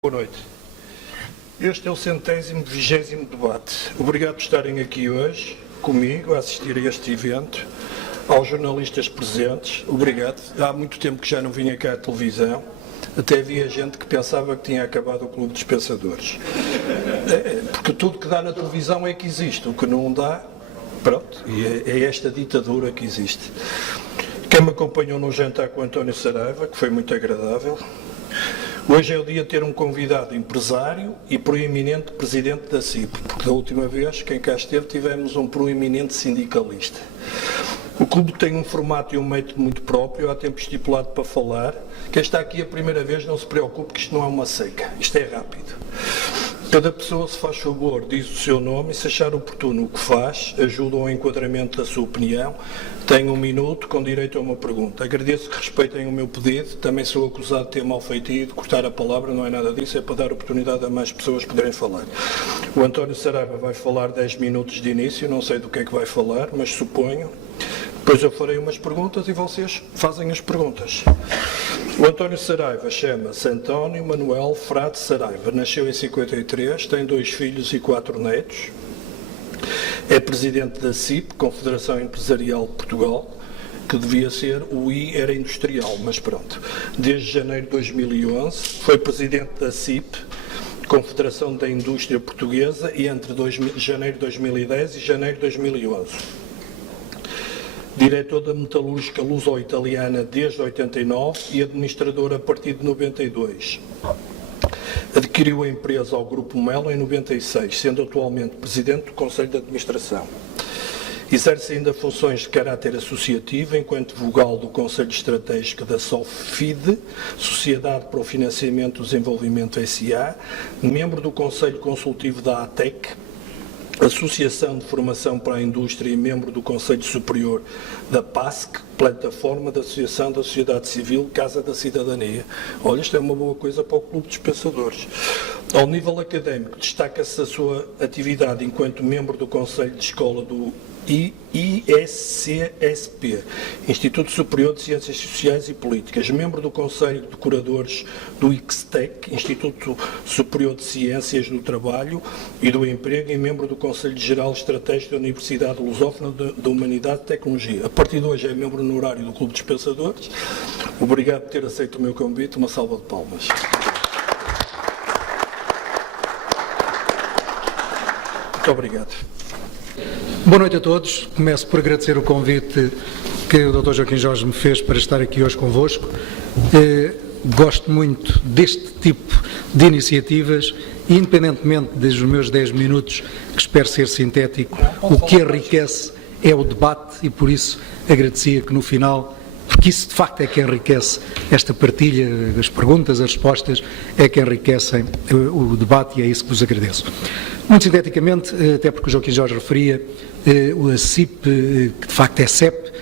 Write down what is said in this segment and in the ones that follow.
Boa noite. Este é o 120º debate. Obrigado por estarem aqui hoje, comigo, a assistir a este evento. Aos jornalistas presentes, obrigado. Há muito tempo que já não vinha cá à televisão. Até havia gente que pensava que tinha acabado o Clube dos Pensadores. Porque tudo que dá na televisão é que existe. O que não dá, pronto. E é esta ditadura que existe. Quem me acompanhou no jantar com António Saraiva, que foi muito agradável. Hoje é o dia de ter um convidado empresário e proeminente presidente da CIP, porque da última vez, quem cá esteve, tivemos um proeminente sindicalista. O clube tem um formato e um método muito próprio, há tempo estipulado para falar. Quem está aqui a primeira vez não se preocupe que isto não é uma seca, isto é rápido. Cada pessoa, se faz favor, diz o seu nome e, se achar oportuno o que faz, ajuda ao enquadramento da sua opinião. Tem 1 minuto com direito a uma pergunta. Agradeço que respeitem o meu pedido. Também sou acusado de ter mal feitio, de cortar a palavra, não é nada disso, é para dar oportunidade a mais pessoas poderem falar. O António Saraiva vai falar 10 minutos de início, não sei do que é que vai falar, mas suponho. Depois eu farei umas perguntas e vocês fazem as perguntas. O António Saraiva chama-se António Manuel Frade Saraiva. Nasceu em 53, tem 2 filhos e 4 netos. É presidente da CIP, Confederação Empresarial de Portugal, que devia ser o I, era industrial, mas pronto. Desde janeiro de 2011, foi presidente da CIP, Confederação da Indústria Portuguesa, e entre janeiro de 2010 e janeiro de 2011. Diretor da Metalúrgica Luso-Italiana desde 89 e administrador a partir de 92. Adquiriu a empresa ao Grupo Melo em 96, sendo atualmente presidente do Conselho de Administração. Exerce ainda funções de caráter associativo enquanto vogal do Conselho Estratégico da SOFIDE, Sociedade para o Financiamento do Desenvolvimento S.A., membro do Conselho Consultivo da ATEC, Associação de Formação para a Indústria e membro do Conselho Superior da PASC, Plataforma da Associação da Sociedade Civil, Casa da Cidadania. Olha, isto é uma boa coisa para o Clube dos Pensadores. Ao nível académico, destaca-se a sua atividade enquanto membro do Conselho de Escola do ISCSP, Instituto Superior de Ciências Sociais e Políticas, membro do Conselho de Curadores do ICSTEC, Instituto Superior de Ciências do Trabalho e do Emprego, e membro do Conselho Geral Estratégico da Universidade Lusófona da Humanidade e Tecnologia. A partir de hoje é membro honorário do Clube dos Pensadores. Obrigado por ter aceito o meu convite. Uma salva de palmas. Muito obrigado. Boa noite a todos. Começo por agradecer o convite que o Dr. Joaquim Jorge me fez para estar aqui hoje convosco. Gosto muito deste tipo de iniciativas, independentemente dos meus 10 minutos, que espero ser sintético. O que enriquece é o debate e, por isso, agradecia que no final, porque isso de facto é que enriquece esta partilha, as perguntas, as respostas, é que enriquecem o debate, e é isso que vos agradeço. Muito sinteticamente, até porque o Joaquim Jorge referia, a CIP, que de facto é CEP,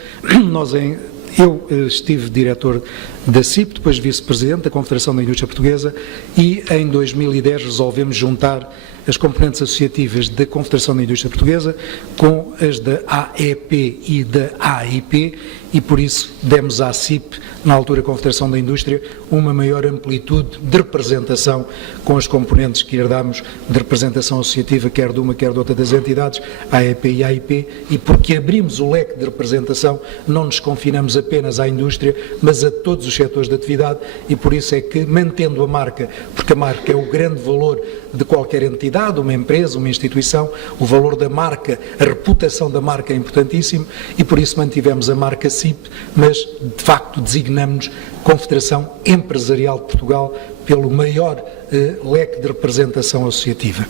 eu estive diretor da CIP, depois vice-presidente da Confederação da Indústria Portuguesa, e em 2010 resolvemos juntar as componentes associativas da Confederação da Indústria Portuguesa com as da AEP e da AIP, e por isso demos à CIP, na altura Confederação da Indústria, uma maior amplitude de representação com as componentes que herdámos de representação associativa, quer de uma, quer de outra das entidades, AEP e AIP, e porque abrimos o leque de representação, não nos confinamos apenas à indústria, mas a todos os setores de atividade, e por isso é que, mantendo a marca, porque a marca é o grande valor de qualquer entidade, uma empresa, uma instituição, o valor da marca, a reputação da marca é importantíssimo, e por isso mantivemos a marca CIP, mas de facto designamos Confederação Empresarial de Portugal pelo maior leque de representação associativa.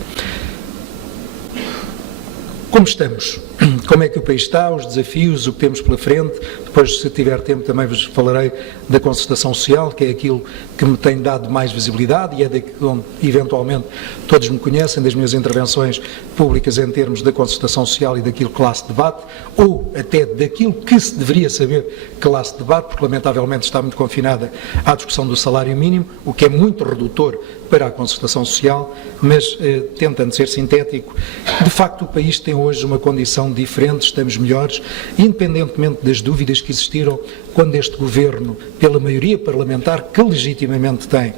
Como estamos? Como é que o país está, os desafios, o que temos pela frente? Depois, se tiver tempo, também vos falarei da concertação social, que é aquilo que me tem dado mais visibilidade e é daqui onde, eventualmente, todos me conhecem das minhas intervenções públicas em termos da concertação social e daquilo que lá se debate, ou até daquilo que se deveria saber que lá se debate, porque lamentavelmente está muito confinada à discussão do salário mínimo, o que é muito redutor para a concertação social, mas tentando ser sintético, de facto o país tem hoje uma condição diferente, estamos melhores, independentemente das dúvidas que existiram quando este Governo, pela maioria parlamentar que legitimamente tem,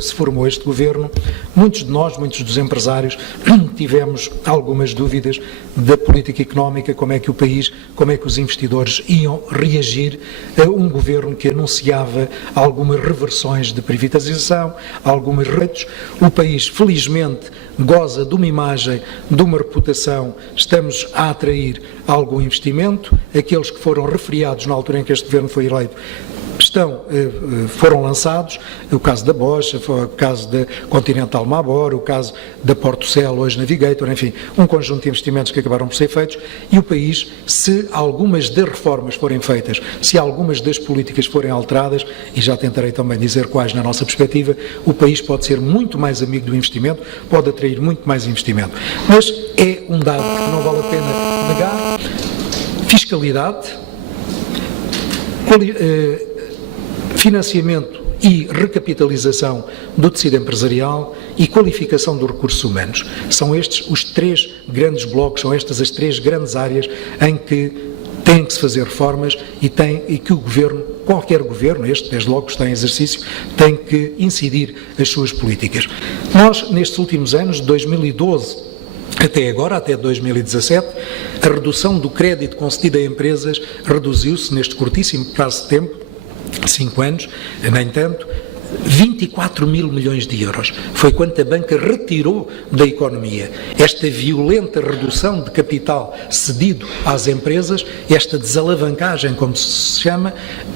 se formou este Governo, muitos de nós, muitos dos empresários, tivemos algumas dúvidas da política económica, como é que o país, como é que os investidores iam reagir a um Governo que anunciava algumas reversões de privatização, alguns retos. O país, felizmente, goza de uma imagem, de uma reputação, estamos a atrair algum investimento. Aqueles que foram refriados na altura em que este Governo foi eleito foram lançados, o caso da Bosch, o caso da Continental Mabor, o caso da Portocel, hoje Navigator, enfim, um conjunto de investimentos que acabaram por ser feitos, e o país, se algumas das reformas forem feitas, se algumas das políticas forem alteradas, e já tentarei também dizer quais na nossa perspectiva, o país pode ser muito mais amigo do investimento, pode atrair muito mais investimento. Mas é um dado que não vale a pena negar. Fiscalidade, financiamento e recapitalização do tecido empresarial e qualificação dos recursos humanos. São estes os três grandes blocos, são estas as três grandes áreas em que tem que se fazer reformas e que o Governo, qualquer Governo, este desde logo está em exercício, tem que incidir as suas políticas. Nós, nestes últimos anos, de 2012 até agora, até 2017, a redução do crédito concedido a empresas reduziu-se neste curtíssimo prazo de tempo, 5 anos, nem tanto, 24 mil milhões de euros. Foi quanto a banca retirou da economia. Esta violenta redução de capital cedido às empresas, esta desalavancagem, como se chama,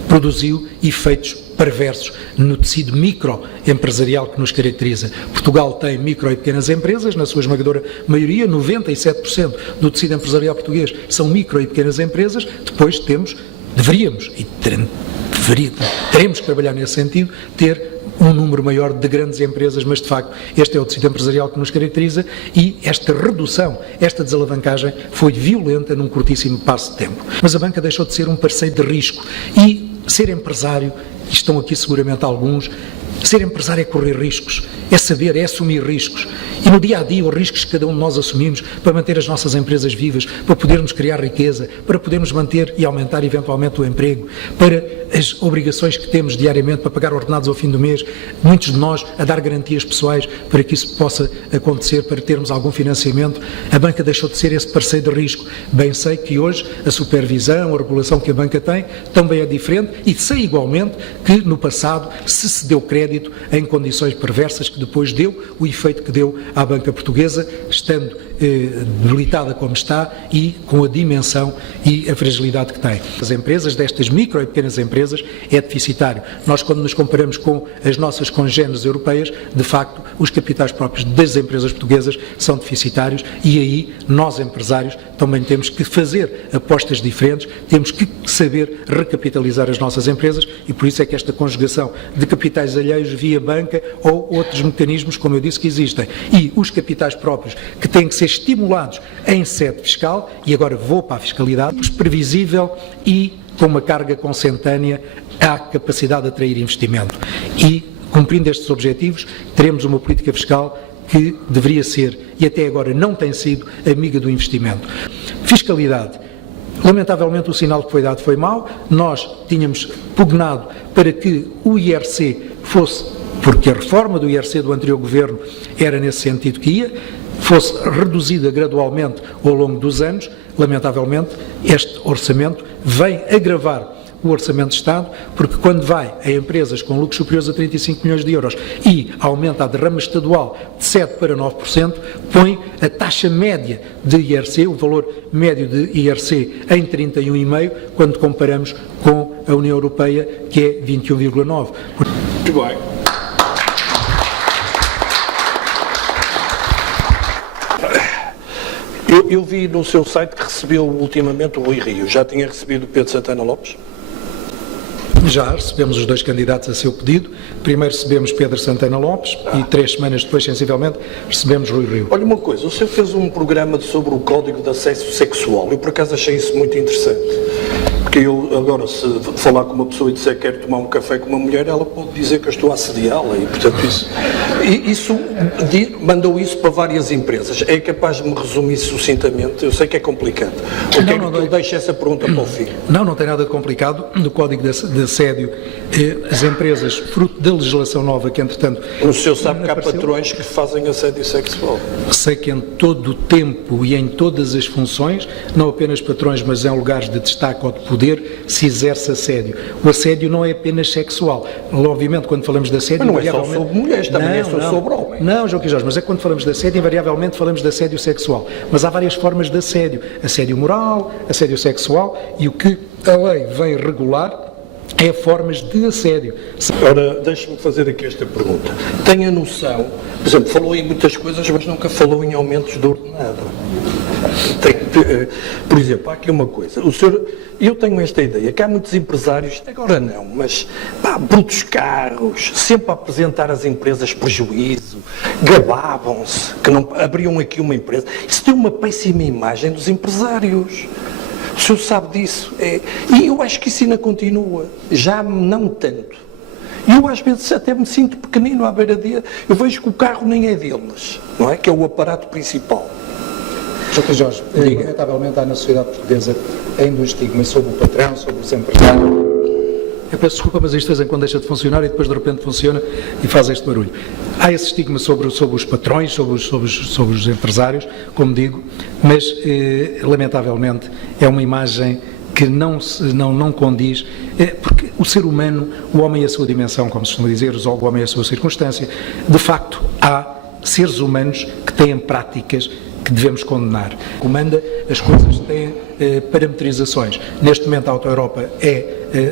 produziu efeitos perversos no tecido microempresarial que nos caracteriza. Portugal tem micro e pequenas empresas, na sua esmagadora maioria, 97% do tecido empresarial português são micro e pequenas empresas. Depois deveríamos teremos que trabalhar nesse sentido, ter um número maior de grandes empresas, mas de facto este é o tecido empresarial que nos caracteriza, e esta redução, esta desalavancagem foi violenta num curtíssimo espaço de tempo. Mas a banca deixou de ser um parceiro de risco, e ser empresário, e estão aqui seguramente alguns, ser empresário é correr riscos, é saber, é assumir riscos. E no dia a dia, os riscos que cada um de nós assumimos para manter as nossas empresas vivas, para podermos criar riqueza, para podermos manter e aumentar eventualmente o emprego, para as obrigações que temos diariamente para pagar ordenados ao fim do mês, muitos de nós a dar garantias pessoais para que isso possa acontecer, para termos algum financiamento. A banca deixou de ser esse parceiro de risco. Bem sei que hoje a supervisão, a regulação que a banca tem também é diferente, e sei igualmente que no passado se deu crédito em condições perversas que depois deu o efeito que deu à banca portuguesa, estando debilitada como está e com a dimensão e a fragilidade que tem. As empresas, destas micro e pequenas empresas, é deficitário. Nós, quando nos comparamos com as nossas congêneres europeias, de facto, os capitais próprios das empresas portuguesas são deficitários, e aí nós, empresários, também temos que fazer apostas diferentes, temos que saber recapitalizar as nossas empresas, e por isso é que esta conjugação de capitais alheios via banca ou outros mecanismos, como eu disse, que existem, e os capitais próprios que têm que ser estimulados em sede fiscal, e agora vou para a fiscalidade, previsível e com uma carga consentânea à capacidade de atrair investimento. E, cumprindo estes objetivos, teremos uma política fiscal que deveria ser, e até agora não tem sido, amiga do investimento. Fiscalidade. Lamentavelmente o sinal que foi dado foi mau. Nós tínhamos pugnado para que o IRC fosse, porque a reforma do IRC do anterior Governo era nesse sentido que ia, fosse reduzida gradualmente ao longo dos anos. Lamentavelmente, este orçamento vem agravar o orçamento de Estado, porque quando vai a empresas com lucros superiores a 35 milhões de euros e aumenta a derrama estadual de 7% para 9%, põe a taxa média de IRC, o valor médio de IRC, em 31,5%, quando comparamos com a União Europeia, que é 21,9%. Muito bem. Eu vi no seu site que recebeu ultimamente o Rui Rio. Já tinha recebido o Pedro Santana Lopes? Já recebemos os dois candidatos a seu pedido. Primeiro recebemos Pedro Santana Lopes e 3 semanas depois, sensivelmente, recebemos Rui Rio. Olha uma coisa, o senhor fez um programa sobre o Código de Acesso Sexual. Eu, por acaso, achei isso muito interessante. Porque eu agora, se falar com uma pessoa e disser que quero tomar um café com uma mulher, ela pode dizer que eu estou a assediá-la e, portanto, isso mandou isso para várias empresas. É capaz de me resumir sucintamente? Eu sei que é complicado. Ou quer que eu deixe essa pergunta para o fim? Não tem nada de complicado. No Código de Assédio, as empresas, fruto da legislação nova que, entretanto... O senhor sabe que há patrões que fazem assédio sexual? Sei que em todo o tempo e em todas as funções, não apenas patrões, mas em lugares de destaque ou de poder, se exerce assédio. O assédio não é apenas sexual. Obviamente, quando falamos de assédio... Mas não é só sobre mulheres, também é só sobre homens. Não, João Quijós, mas é que quando falamos de assédio, invariavelmente falamos de assédio sexual. Mas há várias formas de assédio. Assédio moral, assédio sexual, e o que a lei vem regular é formas de assédio. Ora, deixe-me fazer aqui esta pergunta. Tenha noção, por exemplo, falou em muitas coisas, mas nunca falou em aumentos de ordenado. Por exemplo, há aqui uma coisa. Eu tenho esta ideia, que há muitos empresários, agora não, mas brutos carros, sempre a apresentar às empresas prejuízo, gabavam-se, que não abriam aqui uma empresa. Isso tem uma péssima imagem dos empresários. O senhor sabe disso. E eu acho que isso ainda continua. Já não tanto. E eu às vezes até me sinto pequenino à beira-dia. Eu vejo que o carro nem é deles, não é? Que é o aparato principal. Dr. Jorge, lamentavelmente há na sociedade portuguesa ainda um estigma sobre o patrão, sobre os empresários. Eu peço desculpa, mas isto de vez em quando deixa de funcionar e depois de repente funciona e faz este barulho. Há esse estigma sobre os patrões, sobre os empresários, como digo, mas lamentavelmente é uma imagem que não condiz, porque o ser humano, o homem e a sua dimensão, como se costuma dizer, o homem e a sua circunstância, de facto há seres humanos que têm práticas que devemos condenar. Comanda, as coisas têm parametrizações. Neste momento a Auto-Europa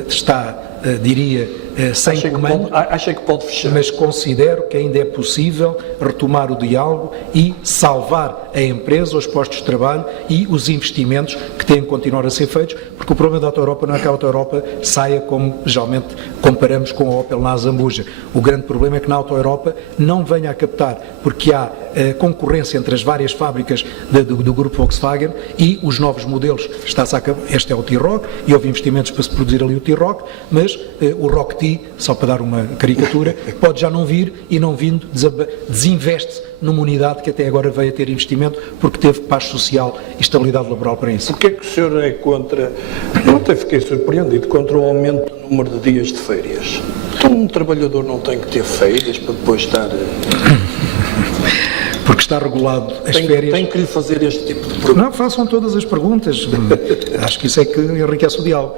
está, diria, sem comando. Acha que pode fechar? Mas considero que ainda é possível retomar o diálogo e salvar a empresa, os postos de trabalho e os investimentos que têm que continuar a ser feitos, porque o problema da Auto-Europa não é que a Auto-Europa saia como geralmente comparamos com a Opel na Azambuja. O grande problema é que na Auto-Europa não venha a captar, porque há concorrência entre as várias fábricas do grupo Volkswagen e os novos modelos. Este é o T-Roc e houve investimentos para se produzir ali o T-Roc, mas o Rock-T, só para dar uma caricatura, pode já não vir e não vindo, desinveste-se numa unidade que até agora veio a ter investimento porque teve paz social e estabilidade laboral para isso. Porquê é que o senhor é contra, eu até fiquei surpreendido, contra o aumento do número de dias de férias? Então um trabalhador não tem que ter férias para depois estar... Porque está regulado as férias... Tem que lhe fazer este tipo de perguntas. Não, façam todas as perguntas. Acho que isso é que enriquece o diálogo.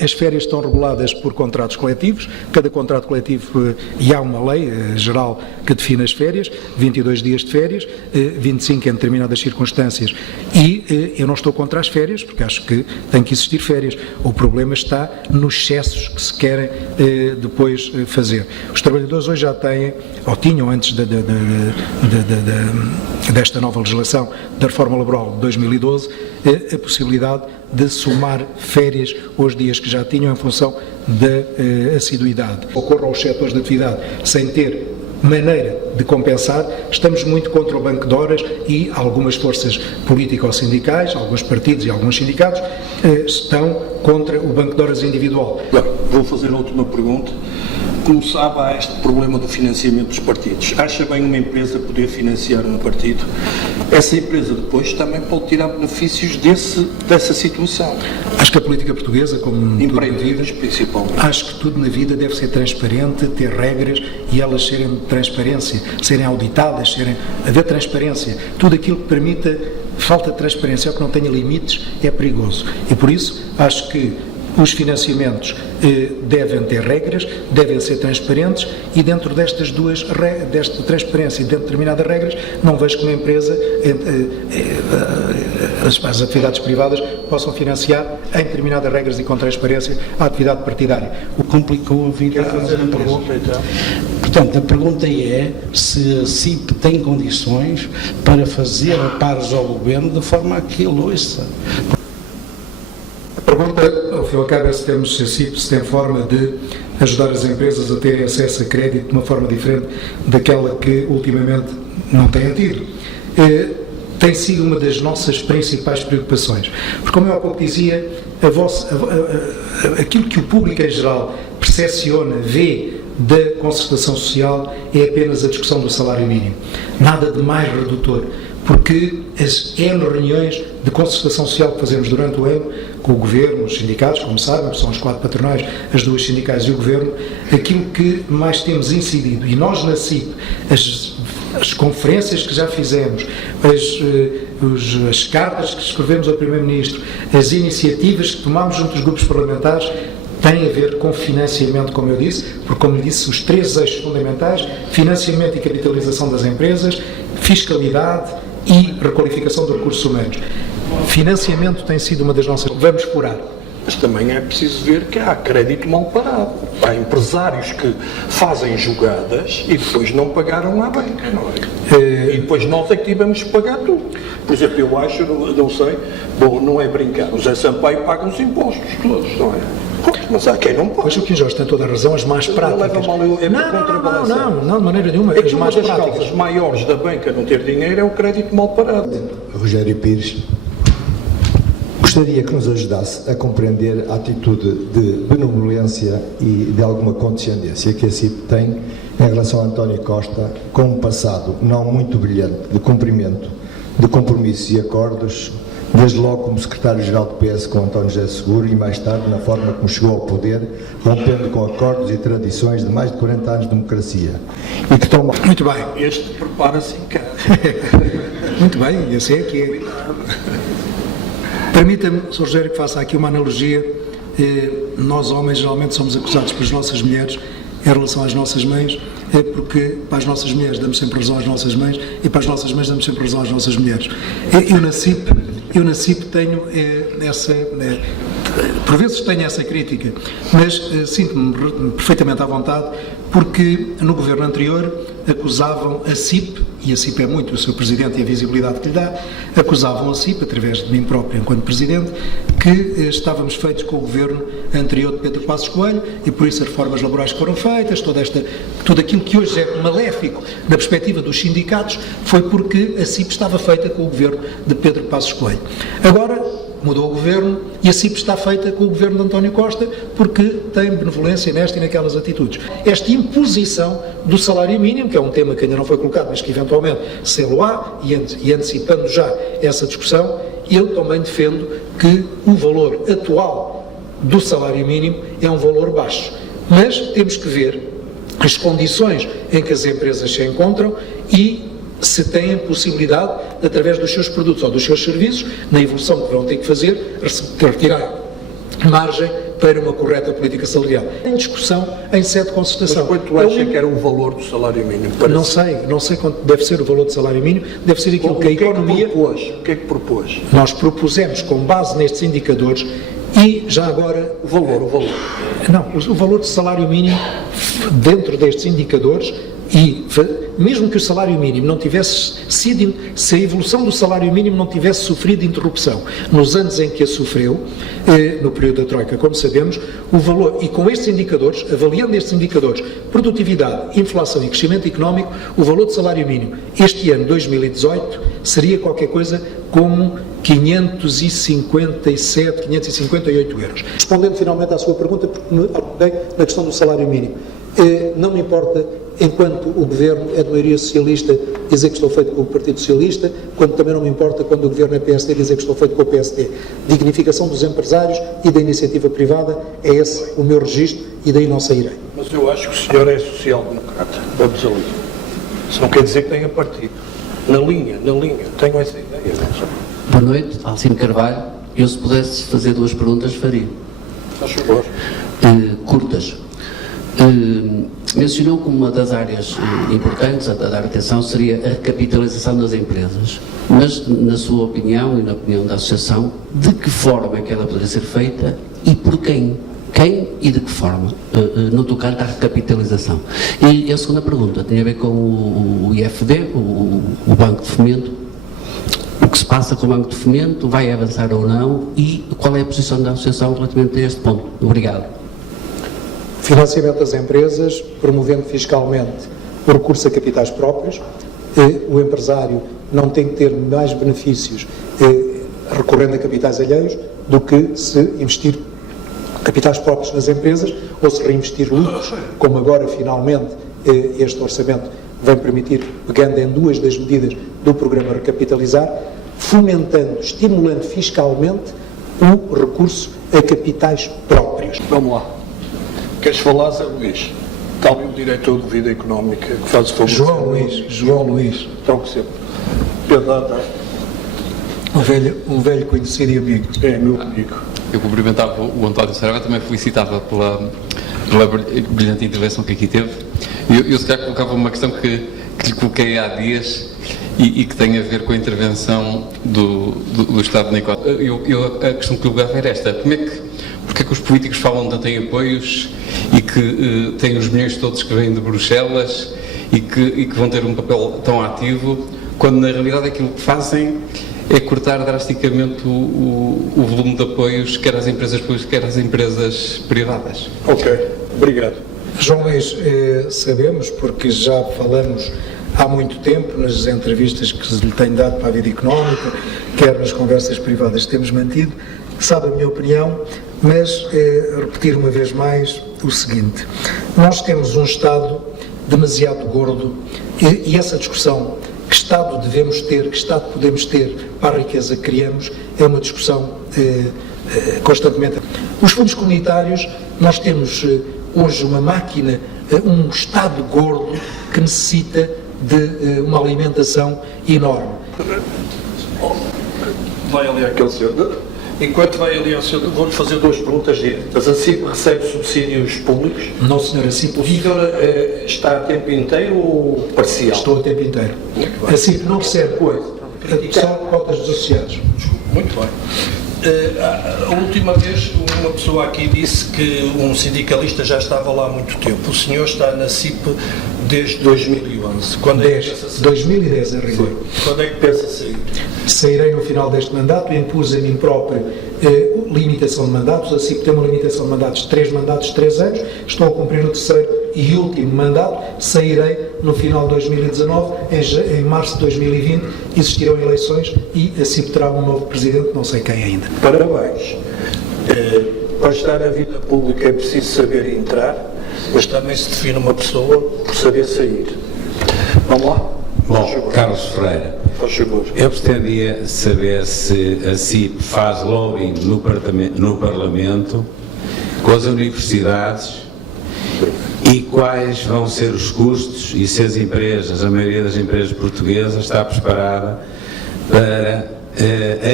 As férias estão reguladas por contratos coletivos. Cada contrato coletivo, e há uma lei geral que define as férias, 22 dias de férias, 25 em determinadas circunstâncias. E eu não estou contra as férias, porque acho que tem que existir férias. O problema está nos excessos que se querem depois fazer. Os trabalhadores hoje já têm, ou tinham antes desta nova legislação da reforma laboral de 2012, a possibilidade de somar férias aos dias que já tinham em função da assiduidade. Ocorre aos setores de atividade sem ter maneira de compensar, estamos muito contra o banco de horas e algumas forças político-sindicais, alguns partidos e alguns sindicatos estão contra o banco de horas individual. Bem, vou fazer a última pergunta. Como sabe, há este problema do financiamento dos partidos. Acha bem uma empresa poder financiar um partido? Essa empresa depois também pode tirar benefícios dessa situação. Acho que a política portuguesa, como empreendidas principalmente, acho que tudo na vida deve ser transparente, ter regras e elas serem de transparência, serem auditadas, haver transparência. Tudo aquilo que permita falta de transparência ou que não tenha limites é perigoso. E por isso acho que os financiamentos devem ter regras, devem ser transparentes e dentro destas desta transparência e dentro de determinadas regras, não vejo que uma empresa, as atividades privadas possam financiar em determinadas regras e com transparência a atividade partidária. O que complicou a vida às empresas. Portanto, a pergunta é se a CIP tem condições para fazer pares ao governo de forma a que ele ouça. A pergunta, ao fim e ao cabo, é se tem forma de ajudar as empresas a terem acesso a crédito de uma forma diferente daquela que ultimamente não têm tido. tem sido uma das nossas principais preocupações. Porque, como eu há pouco dizia, aquilo que o público em geral percepciona, vê da concertação social é apenas a discussão do salário mínimo. Nada de mais redutor. Porque as N reuniões de concertação social que fazemos durante o ano, com o Governo, os sindicatos, como sabem, são as 4 patronais, as 2 sindicais e o Governo, aquilo que mais temos incidido, e nós na CIP, as conferências que já fizemos, as cartas que escrevemos ao Primeiro-Ministro, as iniciativas que tomámos junto dos grupos parlamentares, tem a ver com financiamento, como eu disse, porque, como lhe disse, os 3 eixos fundamentais: financiamento e capitalização das empresas, fiscalidade e requalificação de recursos humanos. Financiamento tem sido uma das nossas... Vamos explorar. Mas também é preciso ver que há crédito mal parado. Há empresários que fazem jogadas e depois não pagaram à banca, não é? E depois nós é que tivemos que pagar tudo. Por exemplo, eu acho, não sei, bom, não é brincar, o Zé Sampaio paga os impostos todos, não é? Mas há quem não pode. Pois o que Jorge tem toda a razão, as más práticas. Não, de maneira nenhuma. É que as uma más das práticas. causas maiores da banca não ter dinheiro é o crédito mal parado. Rogério Pires, gostaria que nos ajudasse a compreender a atitude de benevolência e de alguma condescendência que a CIP tem em relação a António Costa, com um passado não muito brilhante de cumprimento de compromissos e acordos, desde logo como secretário-geral do PS com António José Seguro e mais tarde na forma como chegou ao poder, rompendo com acordos e tradições de mais de 40 anos de democracia. E que tão mal... Muito bem. Este prepara-se em casa. Muito bem, eu sei que é. Permita-me, Sr. Rogério, que faça aqui uma analogia. Nós, homens, geralmente somos acusados pelas nossas mulheres em relação às nossas mães, porque para as nossas mulheres damos sempre razão às nossas mães e para as nossas mães damos sempre razão às nossas mulheres. Eu na CIP tenho essa... por vezes tenho essa crítica, mas sinto-me perfeitamente à vontade, porque no governo anterior acusavam a CIP, e a CIP é muito o seu presidente e a visibilidade que lhe dá, acusavam a CIP, através de mim próprio enquanto presidente, que estávamos feitos com o governo anterior de Pedro Passos Coelho e por isso as reformas laborais que foram feitas, tudo aquilo que hoje é maléfico na perspectiva dos sindicatos, foi porque a CIP estava feita com o governo de Pedro Passos Coelho. Agora mudou o governo e a CIP está feita com o governo de António Costa porque tem benevolência nesta e naquelas atitudes. Esta imposição do salário mínimo, que é um tema que ainda não foi colocado, mas que eventualmente sê-lo-á, e antecipando já essa discussão, eu também defendo que o valor atual do salário mínimo é um valor baixo. Mas temos que ver as condições em que as empresas se encontram e se têm a possibilidade, através dos seus produtos ou dos seus serviços, na evolução que vão ter que fazer, retirar margem para uma correta política salarial. Em discussão, em sede de concertação. Mas quanto acha que era o valor do salário mínimo? Não sei quanto deve ser o valor do salário mínimo, deve ser aquilo que a economia... O que é que propôs? Nós propusemos, com base nestes indicadores, e já agora... O valor. Não, o valor do salário mínimo, dentro destes indicadores, e mesmo que o salário mínimo não tivesse sido, se a evolução do salário mínimo não tivesse sofrido interrupção nos anos em que a sofreu, no período da Troika, como sabemos, o valor, e com estes indicadores, avaliando estes indicadores, produtividade, inflação e crescimento económico, o valor do salário mínimo este ano, 2018, seria qualquer coisa como 557, 558 euros. Respondendo finalmente à sua pergunta, porque me abordei na questão do salário mínimo, não me importa, enquanto o Governo é de maioria socialista, dizer que estou feito com o Partido Socialista, quando também não me importa quando o Governo é PSD, dizer que estou feito com o PSD. Dignificação dos empresários e da iniciativa privada, é esse o meu registro e daí não sairei. Mas eu acho que o senhor é social-democrata. Vamos ali. Isso não quer dizer que tenha partido. Na linha, tenho essa ideia. Boa noite, Alcino Carvalho. Eu, se pudesse fazer 2 perguntas, faria. Faz favor. Curtas. Mencionou como uma das áreas importantes a dar atenção seria a recapitalização das empresas. Mas, na sua opinião e na opinião da Associação, de que forma é que ela poderia ser feita e por quem? Quem e de que forma? No tocante à recapitalização. E a segunda pergunta tem a ver com o IFD, o Banco de Fomento. O que se passa com o Banco de Fomento? Vai avançar ou não? E qual é a posição da Associação relativamente a este ponto? Obrigado. Financiamento das empresas, promovendo fiscalmente o recurso a capitais próprios, o empresário não tem que ter mais benefícios recorrendo a capitais alheios do que se investir capitais próprios nas empresas ou se reinvestir lucros, como agora finalmente este orçamento vem permitir, pegando em duas das medidas do programa Recapitalizar, fomentando, estimulando fiscalmente o recurso a capitais próprios. Vamos lá. Queres falar, Zé Luís? Está ali o diretor de Vida Económica que faz o favor. João Luís, Então, que sempre. Piedade, um velho conhecido e amigo. é meu amigo. Eu cumprimentava o António Saraiva, também felicitava pela brilhante intervenção que aqui teve. Eu se calhar colocava uma questão que lhe coloquei há dias e que tem a ver com a intervenção do Estado na economia. A questão que colocava era esta: porque é que os políticos falam tanto em apoios e que têm os milhões todos que vêm de Bruxelas e que vão ter um papel tão ativo, quando na realidade aquilo que fazem é cortar drasticamente o volume de apoios, quer às empresas públicas, quer às empresas privadas. Ok, obrigado. João Luís, sabemos, porque já falamos há muito tempo nas entrevistas que lhe tenho dado para a Vida Económica, quer nas conversas privadas que temos mantido, sabe a minha opinião, mas repetir uma vez mais o seguinte: nós temos um Estado demasiado gordo e essa discussão, que Estado devemos ter, que Estado podemos ter para a riqueza que criamos, é uma discussão constantemente. Os fundos comunitários, nós temos hoje uma máquina, um Estado gordo que necessita de uma alimentação enorme. Vai ali aquele senhor. Enquanto vai ali ao senhor, vou-lhe fazer duas perguntas diretas. A CIP recebe subsídios públicos? Não, senhor, a CIP... O Vítor está a tempo inteiro ou parcial? Estou a tempo inteiro. A CIP não recebe só cotas dos associados. Muito bem. A última vez uma pessoa aqui disse que um sindicalista já estava lá há muito tempo. O senhor está na CIP desde 2011. Quando é que pensa sair? 2010, em rigor. Quando é que pensa sair? Sairei no final deste mandato, impus a mim próprio limitação de mandatos. A CIP tem uma limitação de mandatos de 3 mandatos de 3 anos. Estou a cumprir o terceiro e último mandato. Sairei no final de 2019. Em março de 2020 existirão eleições e a CIP terá um novo presidente, não sei quem ainda. Parabéns. Para estar na vida pública é preciso saber entrar, mas também se define uma pessoa por saber sair. Vamos lá? Bom, Carlos Ferreira, eu pretendia saber se a CIP faz lobbying no Parlamento com as universidades e quais vão ser os custos e se as empresas, a maioria das empresas portuguesas, está preparada para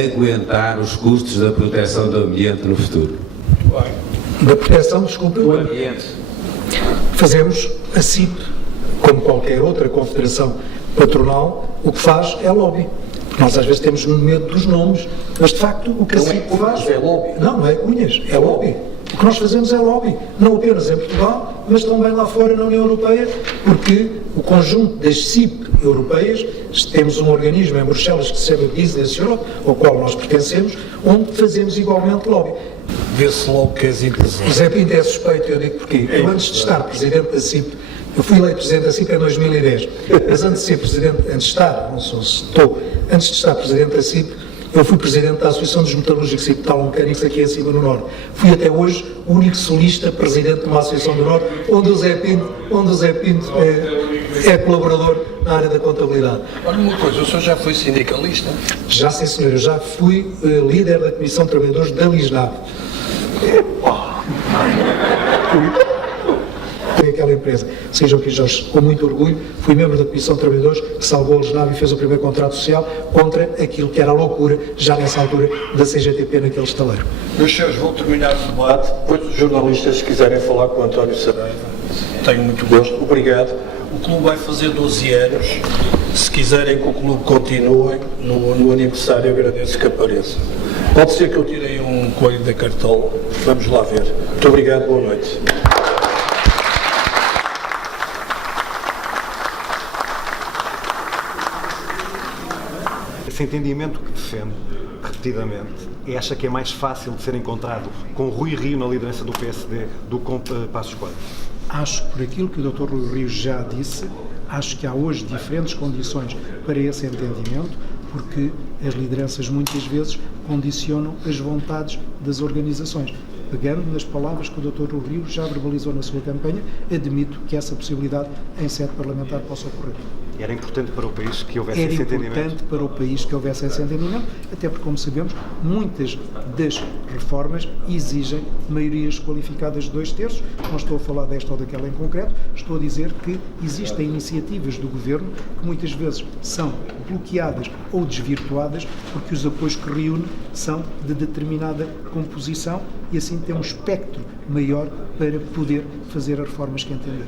aguentar os custos da proteção do ambiente no futuro. Da proteção, desculpe. Do ambiente. Fazemos a CIP, como qualquer outra confederação patronal, o que faz é lobby. Porque nós às vezes temos medo dos nomes, mas de facto o que a CIP faz... É lobby. Não é cunhas, é lobby. O que nós fazemos é lobby, não apenas em Portugal, mas também lá fora na União Europeia, porque o conjunto das CIP europeias, temos um organismo em Bruxelas que se chama Business Europe, ao qual nós pertencemos, onde fazemos igualmente lobby. Vê-se logo que és empresário. O Zé Pinto é suspeito, eu digo porquê. Eu antes de estar presidente da CIP, eu fui eleito presidente da CIP em 2010, mas antes de ser presidente, antes de estar presidente da CIP, eu fui presidente da Associação dos Metalúrgicos e Metalomecânicos aqui em cima no Norte. Fui até hoje o único solista presidente de uma Associação do Norte, onde o Zé Pinto é colaborador na área da contabilidade. Olha uma coisa, o senhor já foi sindicalista? Já, sim senhor, eu já fui líder da Comissão de Trabalhadores da Lisnave. Foi aquela empresa, sejam aqui Jorge, com muito orgulho, fui membro da Comissão de Trabalhadores que salvou a Lisnave e fez o primeiro contrato social contra aquilo que era a loucura, já nessa altura, da CGTP naquele estaleiro. Meus senhores, vou terminar o debate, depois os jornalistas, se quiserem falar com o António Saraiva, tenho muito gosto, obrigado. O clube vai fazer 12 anos, se quiserem que o clube continue no aniversário, agradeço que apareça. Pode ser que eu tirei um coelho da cartola, vamos lá ver. Muito obrigado, boa noite. Esse entendimento que defende repetidamente e acha que é mais fácil de ser encontrado com Rui Rio na liderança do PSD do que com Passos Coelho? Acho, por aquilo que o Dr. Rui Rio já disse, Acho que há hoje diferentes condições para esse entendimento, porque as lideranças muitas vezes condicionam as vontades das organizações. Pegando nas palavras que o Dr. Rui Rio já verbalizou na sua campanha, admito que essa possibilidade em sede parlamentar possa ocorrer. Era importante para o país que houvesse Era esse entendimento? importante para o país que houvesse esse entendimento, até porque, como sabemos, muitas das reformas exigem maiorias qualificadas de 2/3. Não estou a falar desta ou daquela em concreto, estou a dizer que existem iniciativas do Governo que muitas vezes são bloqueadas ou desvirtuadas porque os apoios que reúne são de determinada composição e assim tem um espectro maior para poder fazer as reformas que entender.